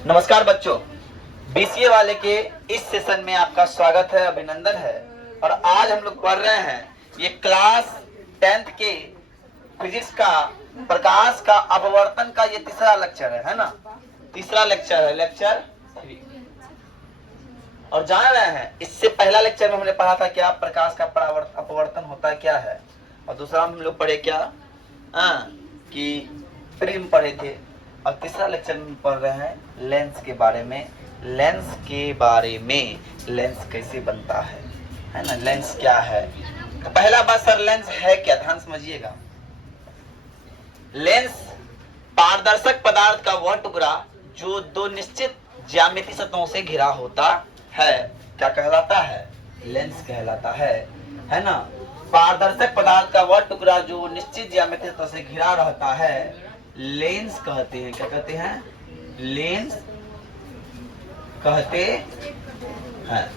नमस्कार बच्चों, बीसीए वाले के इस सेशन में आपका स्वागत है, अभिनंदन है। और आज हम लोग पढ़ रहे हैं ये क्लास 10th के फिजिक्स का प्रकाश का अपवर्तन का ये तीसरा लेक्चर है ना। तीसरा लेक्चर है, लेक्चर 3। और जान रहे हैं इससे पहला लेक्चर में हमने पढ़ा था क्या प्रकाश का अपवर्तन होता क्या है, और दूसरा हम लोग पढ़े क्या कि प्रिज्म पढ़े थे। और तीसरा लेक्चर में पढ़ रहे हैं लेंस के बारे में। लेंस के बारे में, लेंस कैसे बनता है ना, लेंस क्या है। तो पहला बात सर, लेंस है क्या, ध्यान समझिएगा। लेंस पारदर्शक पदार्थ का वह टुकड़ा जो दो निश्चित ज्यामितीय सतहों से घिरा होता है, क्या कहलाता है, लेंस कहलाता है ना। पारदर्शक पदार्थ का वह टुकड़ा जो निश्चित ज्यामितीय सतह से घिरा रहता है लेंस कहते हैं। क्या कहते हैं, लेंस कहते हैं।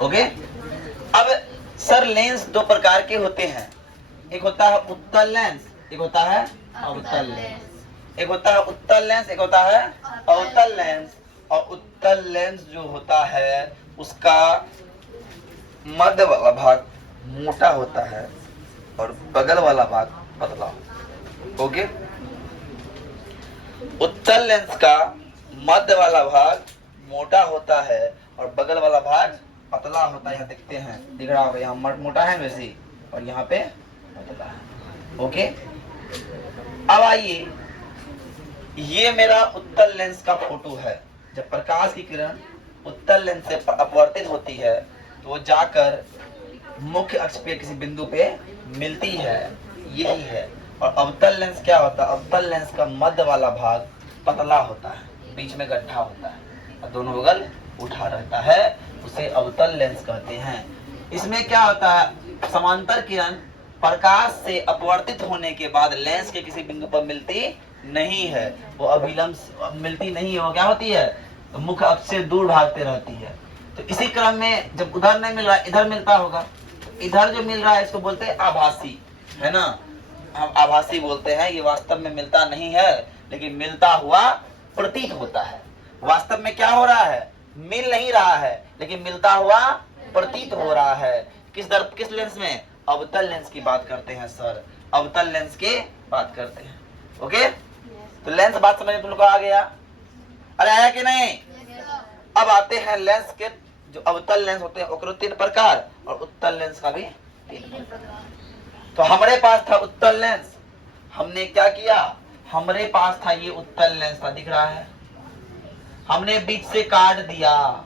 ओके। अब सर लेंस दो प्रकार के होते हैं, एक होता है उत्तल लेंस, एक होता है अवतल लेंस। एक होता है उत्तल लेंस, एक होता है अवतल लेंस। और उत्तल लेंस जो होता है उसका मध्य वाला भाग मोटा होता है और बगल वाला भाग पतला। ओके। उत्तल लेंस का मध्य वाला भाग मोटा होता है और बगल वाला भाग पतला होता है। यहाँ देखते हैं, दिख रहा होगा, यहाँ मोटा है वैसे और यहाँ पे पतला है। ओके। अब आइए, ये मेरा उत्तल लेंस का फोटो है। जब प्रकाश की किरण उत्तल लेंस से अपवर्तित होती है तो वो जाकर मुख्य अक्ष पे किसी बिंदु पे मिलती है, यही है। और अवतल लेंस क्या होता है, अवतल लेंस का मध्य वाला भाग पतला होता है, बीच में गड्ढा होता है और दोनों बगल उठा रहता है, उसे अवतल लेंस कहते हैं। इसमें क्या होता है, समांतर किरण प्रकाश से अपवर्तित होने के बाद लेंस के किसी बिंदु पर मिलती नहीं है, वो अभिलंब मिलती नहीं है, वो क्या होती है, तो मुख्य अक्ष से दूर भागते रहती है। तो इसी क्रम में जब उधर नहीं मिल रहा है इधर मिलता होगा, इधर जो मिल रहा है इसको बोलते हैं आभासी, है ना, हम आभासी बोलते हैं। ये वास्तव में मिलता नहीं है लेकिन मिलता हुआ प्रतीत होता है। वास्तव में क्या हो रहा है, मिल नहीं रहा है लेकिन मिलता हुआ प्रतीत हो रहा है। किस लेंस में, अवतल लेंस की बात करते हैं सर, अवतल लेंस की बात करते हैं। ओके। तो लेंस बात समझ तुम लोग को आ गया, अरे आया कि नहीं। अब आते हैं लेंस के जो अवतल लेंस होते हैं ओकरो 3 प्रकार और उत्तल लेंस का भी 3 प्रकार। तो हमारे पास था उत्तल लेंस, हमने क्या किया, हमारे पास था ये उत्तल लेंस था, दिख रहा है, हमने बीच से काट दिया।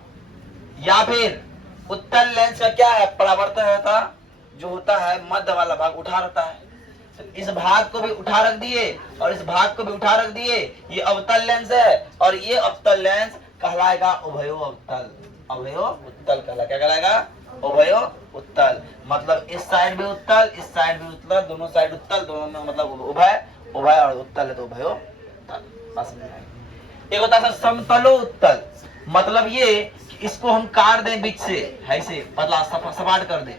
या फिर उत्तल लेंस का क्या है, परावर्तन होता जो होता है मध्य वाला भाग उठा रहता है, तो इस भाग को भी उठा रख दिए और इस भाग को भी उठा रख दिए, ये अवतल लेंस है। और ये अवतल लेंस कहलाएगा उभयो अवतल, अभयो उत्तल कहलाएगा। क्या कहलाएगा, उभयो उत्तल। मतलब इस साइड भी उत्तल, इस साइड भी उत्तल, दोनों साइड उत्तल, दोनों में मतलब उभय, उभय और उत्तल है तो उभयो उत्तल। एक होता है समतलो उत्तल, मतलब ये कि इसको हम काट दें बीच से, ऐसे पतला सपाट कर दें।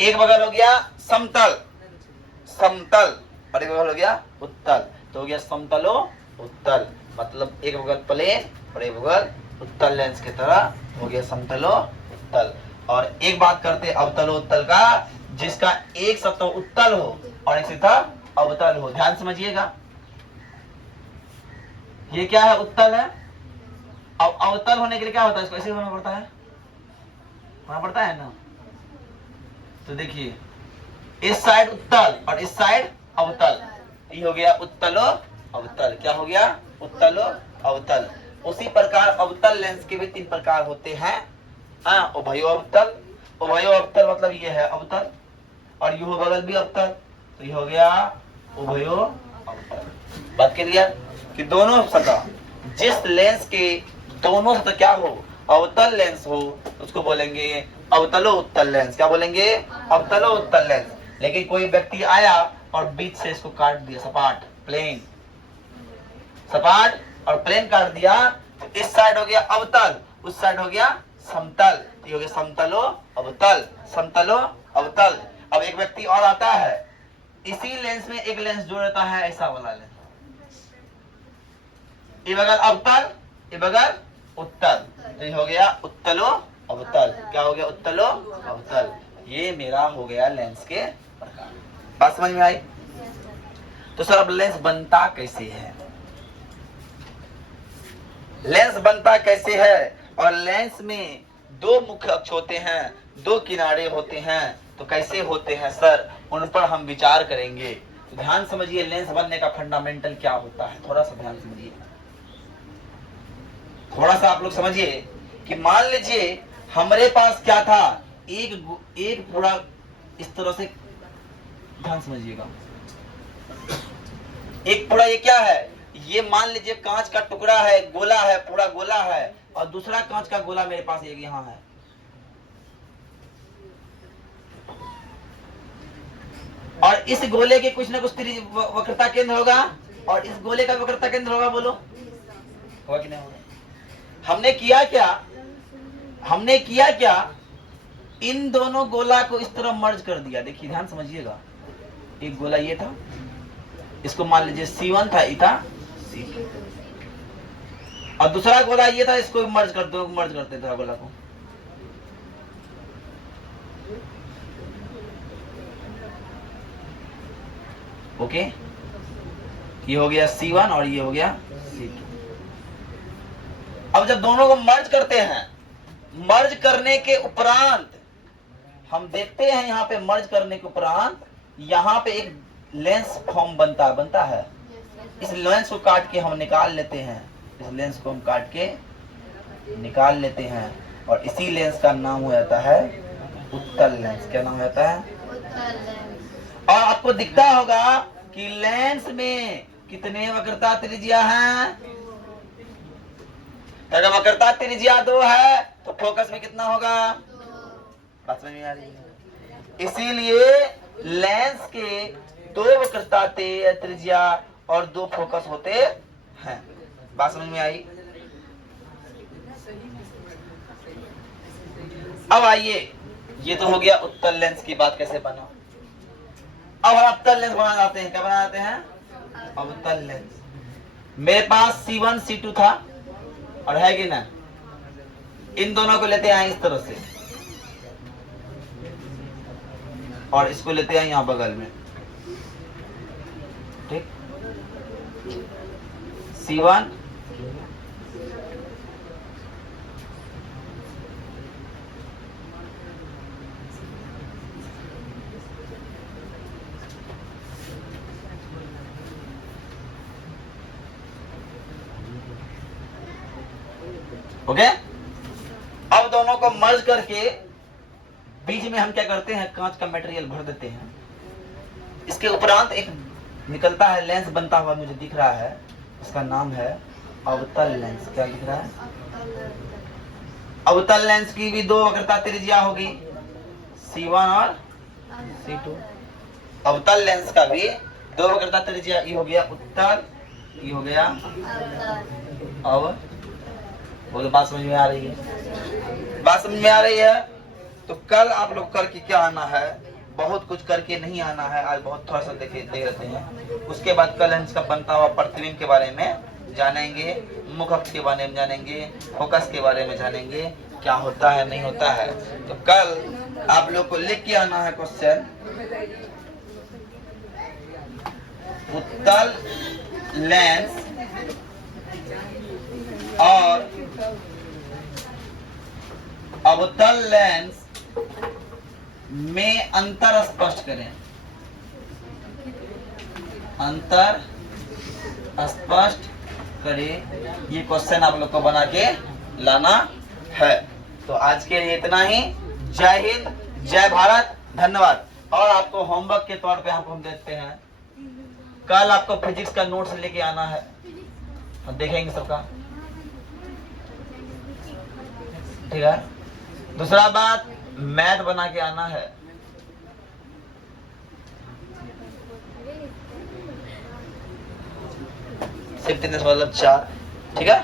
एक बगल हो गया समतल, समतल, और एक बगल हो गया उत्तल, तो हो गया समतलो उत्तल। मतलब एक बगल प्लेन और एक बगल उत्तल लेंस की तरह हो गया समतलो उत्तल। और एक बात करते अवतलो उत्तल का, जिसका एक सतह उत्तल हो और एक सतह अवतल हो। ध्यान समझिएगा, ये क्या है, उत्तल है। अब अवतल होने के लिए क्या होता है, इसको ऐसे होना पड़ता है ना। तो देखिए इस साइड उत्तल और इस साइड अवतल, ये हो गया उत्तलो अवतल। क्या हो गया, उत्तलो अवतल। उसी प्रकार अवतल लेंस के भी 3 प्रकार होते हैं। उभयो अवतल, उभयो अवतल मतलब ये है अवतल और यो बगल भी अवतल, तो ये हो गया उभयो अवतल। बात क्लियर कि दोनों सतह, जिस लेंस के दोनों सतह क्या हो, अवतल लेंस हो, उसको बोलेंगे अवतलो उत्तल लेंस। क्या बोलेंगे, अवतलो उत्तल लेंस। लेकिन कोई व्यक्ति आया और बीच से इसको काट दिया, सपाट प्लेन, सपाट और प्लेन काट दिया, तो इस साइड हो गया अवतल, उस साइड हो गया समतल, ये हो गया समतलो अवतल, समतलो अवतल। अब एक व्यक्ति और आता है, इसी लेंस में एक लेंस जोड़ देता है, ऐसा वाला लेंस, ये बगल अवतल ये बगल उत्तल, तो ये हो गया उत्तलो अवतल। क्या हो गया? उत्तलो अवतल। ये मेरा हो गया लेंस के प्रकार। बात समझ में आई? तो सर अब लेंस बनता कैसे है? लेंस बनता कैसे है? और लेंस में दो मुख्य अक्ष होते हैं, दो किनारे होते हैं, तो कैसे होते हैं सर, उन पर हम विचार करेंगे। तो ध्यान समझिए, लेंस बनने का फंडामेंटल क्या होता है, थोड़ा सा ध्यान समझिए, थोड़ा सा आप लोग समझिए कि मान लीजिए हमारे पास क्या था, एक पूरा इस तरह से, ध्यान समझिएगा, एक पूरा ये क्या है, ये मान लीजिए कांच का टुकड़ा है, गोला है, पूरा गोला है, और दूसरा कांच का गोला मेरे पास एक यहाँ है। और इस गोले के कुछ ना कुछ वक्रता केंद्र होगा, और इस गोले का वक्रता केंद्र होगा, बोलो होगा कि नहीं होगा? हमने किया क्या, इन दोनों गोला को इस तरह मर्ज कर दिया। देखिए ध्यान समझिएगा, एक गोला ये था, इसको मान लीजिए C1 था, ये था C2, और दूसरा गोला ये था, इसको मर्ज करते थे गोला को। ओके, ये हो गया C1 और ये हो गया C2। अब जब दोनों को मर्ज करते हैं, मर्ज करने के उपरांत हम देखते हैं, यहाँ पे मर्ज करने के उपरांत यहाँ पे एक लेंस फॉर्म बनता है। इस लेंस को काट के हम निकाल लेते हैं, इस लेंस को हम काट के निकाल लेते हैं, और इसी लेंस का नाम हो जाता है उत्तल लेंस। क्या नाम हो जाता है? उत्तल लेंस। और आपको दिखता होगा कि लेंस में कितने वक्रता त्रिज्या हैं? अगर वक्रता त्रिज्या 2 है तो फोकस में कितना होगा? बात समझ में आ रही है? इसीलिए लेंस के 2 वक्रता त्रिज्या और 2 फोकस होते हैं। बात समझ में आई? अब आइए, ये तो हो गया उत्तल लेंस की बात कैसे बना। अब हम अवतल लेंस बना जाते हैं। क्या बना जाते हैं? अवतल लेंस। मेरे पास C1 C2 था, और है कि ना, इन दोनों को लेते हैं इस तरह से, और इसको लेते हैं यहां बगल में, ठीक, C1 ओके। अब दोनों को मर्ज करके बीच में हम क्या करते हैं, कांच का मटेरियल भर देते हैं। इसके उपरांत एक निकलता है लेंस बनता हुआ, मुझे दिख रहा है, उसका नाम है अवतल लेंस। क्या दिख रहा है? अवतल लेंस की भी 2 वक्रता त्रिज्या होगी, C1 और C2। अवतल लेंस का भी 2 वक्रता त्रिज्या, ये हो गया उत्तल, ये हो गया अव। बोलो बात समझ में आ रही है? बात समझ में आ रही है? तो कल आप लोग करके क्या आना है, बहुत कुछ करके नहीं आना है, आज बहुत थोड़ा सा देख लेते हैं। उसके बाद कल लेंस का बनता हुआ प्रतिबिंब के बारे में जानेंगे, मुख अक्ष के बारे में जानेंगे, फोकस के बारे में जानेंगे, क्या होता है नहीं होता है। तो कल आप लोग को लिख के आना है क्वेश्चन, उत्तल लेंस और अवतल लेंस में अंतर स्पष्ट करें। अंतर स्पष्ट करें, ये क्वेश्चन आप लोग को बना के लाना है। तो आज के लिए इतना ही। जय हिंद, जय भारत, धन्यवाद। और आपको होमवर्क के तौर पे हम देते हैं, कल आपको फिजिक्स का नोट्स लेके आना है, हम देखेंगे सबका, ठीक है। दूसरा बात, मैथ बना के आना है। सिर्फ 3 मतलब 4, ठीक है।